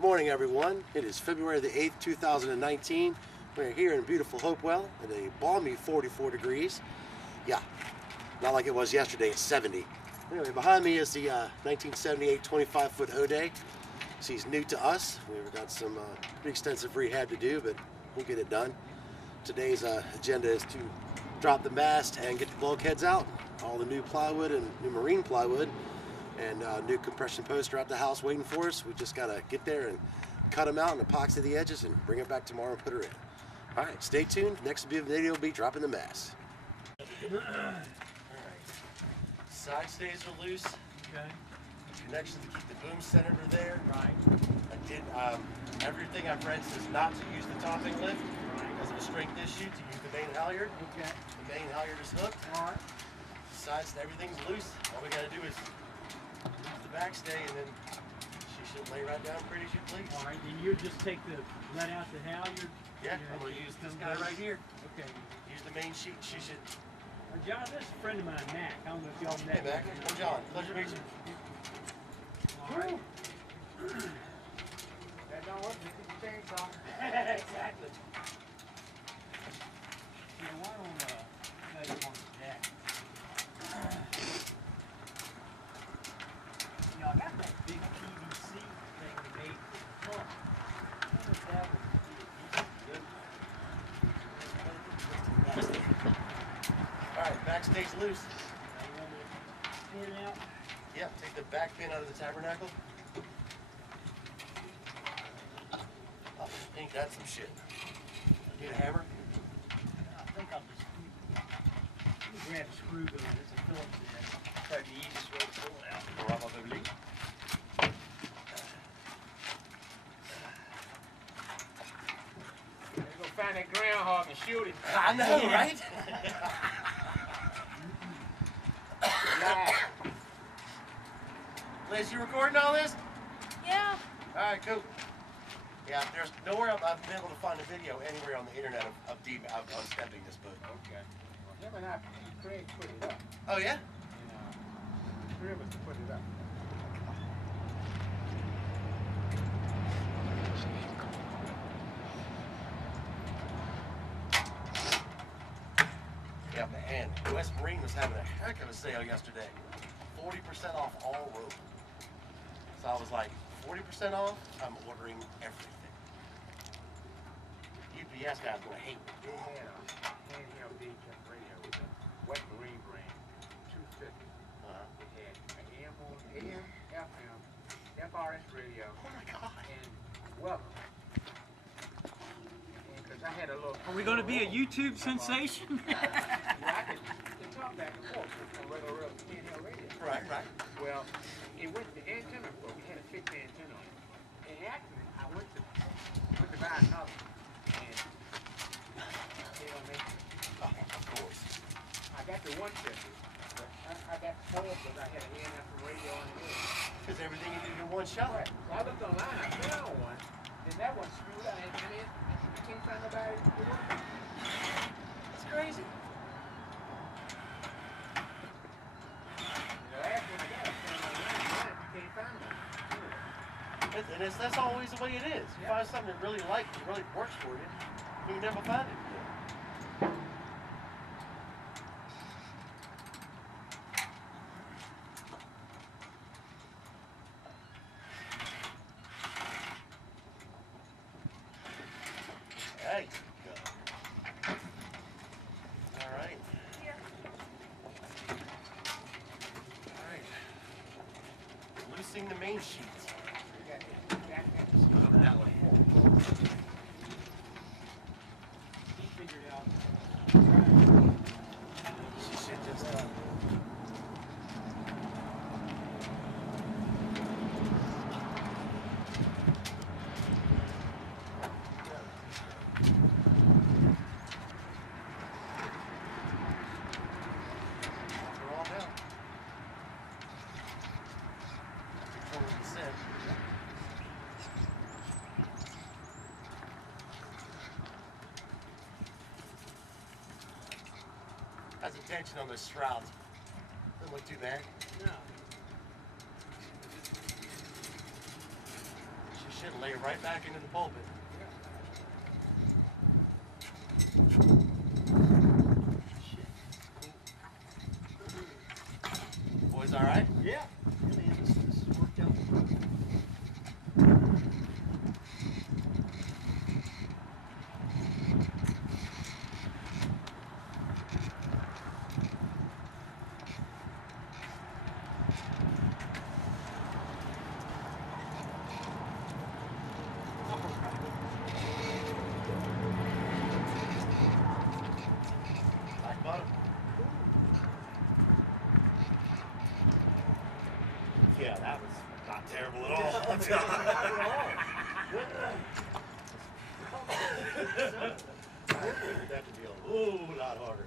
Morning, everyone. It is February the 8th, 2019. We're here in beautiful Hopewell at a balmy 44 degrees. Yeah, not like it was yesterday, it's 70. Anyway, behind me is the 1978 25-foot O'Day. She's new to us. We've got some pretty extensive rehab to do, but we'll get it done. Today's agenda is to drop the mast and get the bulkheads out. All the new plywood and new marine plywood and new compression posts are at the house waiting for us. We just gotta get there and cut them out and epoxy the edges and bring it back tomorrow and put her in. All right, stay tuned. Next video will be dropping the mast. All right. Side stays are loose. Okay. Connections to keep the boom centered are there. Right. I did everything I've read says not to use the topping lift because of a strength issue. To use the main halyard. Okay. The main halyard is hooked. All right. Sides, everything's loose. All we gotta do is use the backstay, and then she should lay right down pretty as you please. All right. And you just take the let out the halyard. Yeah, I'm gonna use this guy right here. Okay. Use the main sheet. She should. John, this is a friend of mine, Mac. I don't know if y'all met. Hey, Mac. I'm John. Pleasure to meet you. All right. That don't work, you can change on. Exactly. Yeah, why don't let it on the deck? You know, I got that big PVC thing made for the pump. I wonder if that would be a decent good. All right, back stays loose. Now you want me to pull it out? Yep, take the back pin out of the tabernacle. Oh, ain't that some shit? Need a hammer? I think I'll just let me grab a screw gun. It's a Phillips head. Probably the easiest way to pull it out. Probably. Let's go find that groundhog and shoot it. I know, right? Liz, you recording all this? Yeah. All right, cool. Yeah, there's nowhere I've been able to find a video anywhere on the internet of unstepping this boat. Okay. Well, him and I, Craig put it up. Oh, yeah? And three of us put it up. Yeah, man, West Marine was having a heck of a sale yesterday. 40% off all rope. So I was like, 40% off? I'm ordering everything. UPS guy's gonna hate me. They had a handheld DHF radio with a West Marine brand, 250. It had an AM, FM, FRS radio, Oh my God. and welcome. Because I had a little. Are we going to be a YouTube sensation? Yeah, I could talk back and forth on regular handheld radio. Right. Well, it went to antenna broke. It had a fixed antenna on it. And actually, I went to buy another. And they don't make it. Oh, of course. I got the 150. But I got four because I had an AM radio on it. Because everything you did in one shot. Right. So I looked online. I found one. Then that one screwed up. And I can't find nobody to do it. That's crazy. The last one I got, I found online. You can't find one. And that's always the way it is. You find something that really like, that really works for you, you can never find it again. Hey, go. All right. All right. Loosing the main sheets. That way. He figured out. She should just. We're all down. Control the descent. How's the tension on those shrouds? Doesn't look too bad. No. She shit lay right back into the pulpit. Boys, all right? Yeah. Yeah, man, this worked out. Back bottom. Yeah, that was not terrible at all. That could be a whole lot harder.